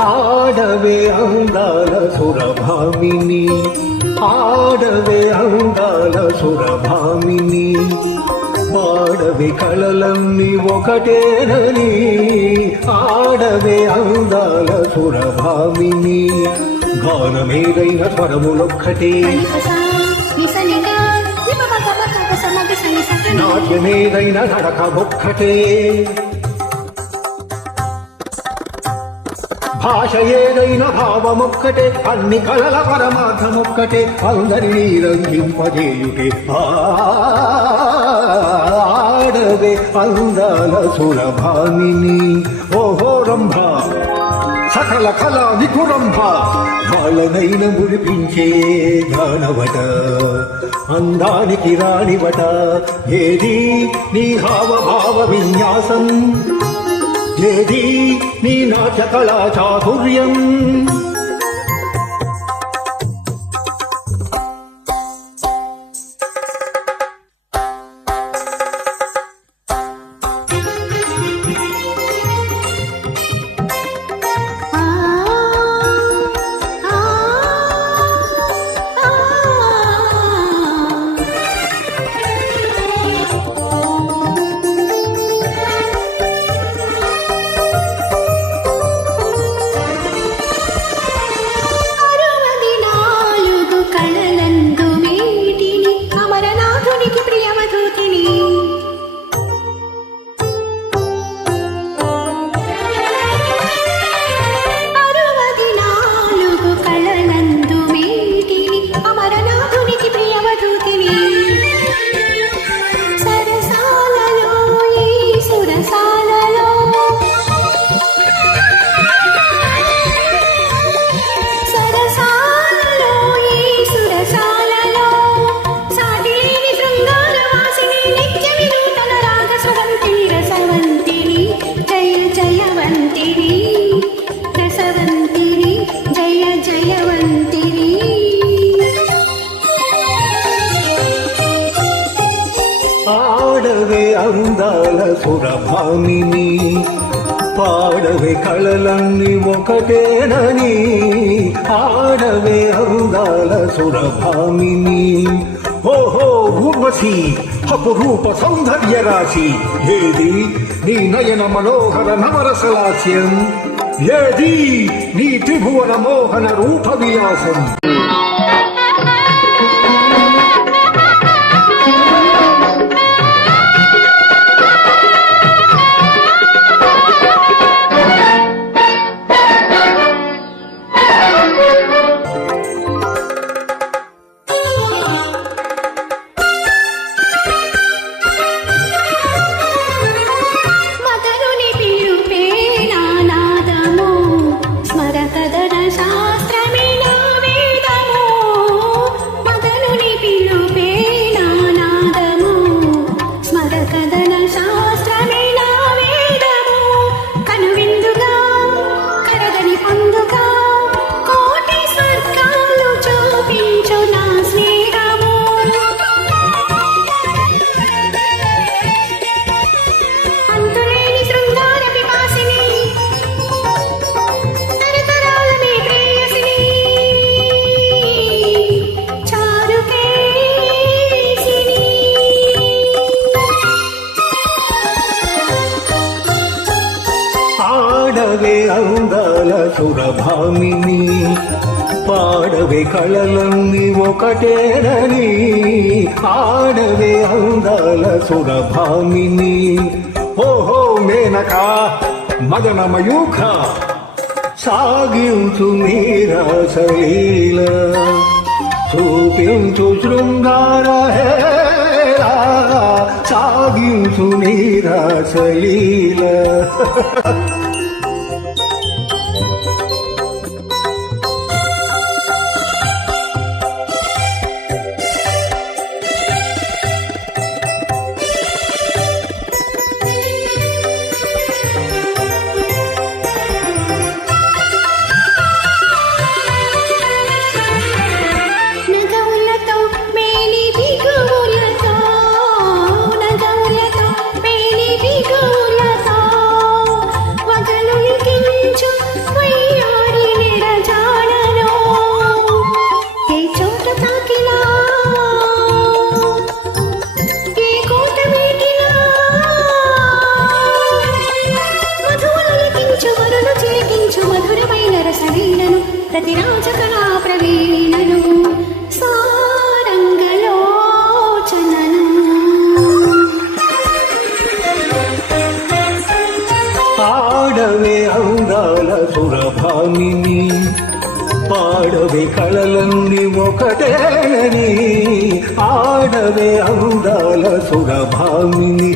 ఆడవే అందాల సురభామిని ఆడవే అందాల సురభామిని. ఆడవే కళలమ్మి ఒకటేనని ఆడవే అందాల సురభామిని. గానమేదైన స్వరములొక్కటే నాట్యమేదైన నడక ఒక్కటే భాష ఏదైన భావమొక్కటే అన్ని కళల పరమార్థమొక్కటే అందరినీ రంజింపజేయుటే ఆడవే అందాల సులభామిని ఓహో రంభ సకల కళా నిపురంభ వాళ్ళనైన ముడిపించే గానవట అందానికి రాణివట ఏది నీ హావభావ విన్యాసం? ఏది నీ నాట్య కళా చాతుర్యం. అందాల భామిని పాడవే కళలన్నీ ఒకటేనని ఆడవే అందాల సురభామిని. ఓహో ఊర్వశి అపురూప సౌందర్య రాశి ఏది నీ నయన మనోహర నవరసలాస్యం? ఏది నీ త్రిభువన మోహన రూప విలాసం? సురభామిని పాడవే కళలన్నీ ఒకటేనని ఆడవే అందాల సురభామిని. ఓహో మేనక మదన మయూఖ సాగించు నీరాసలీల చూపించు శృంగార హేరా సాగించు నీరాసలీల సతిరాజకళా ప్రవీణను సారంగలోచనను ఆడవే అందాల సురభామిని పాడవే కళలన్నీ ఒకటేనని ఆడవే అందాల సురభామిని.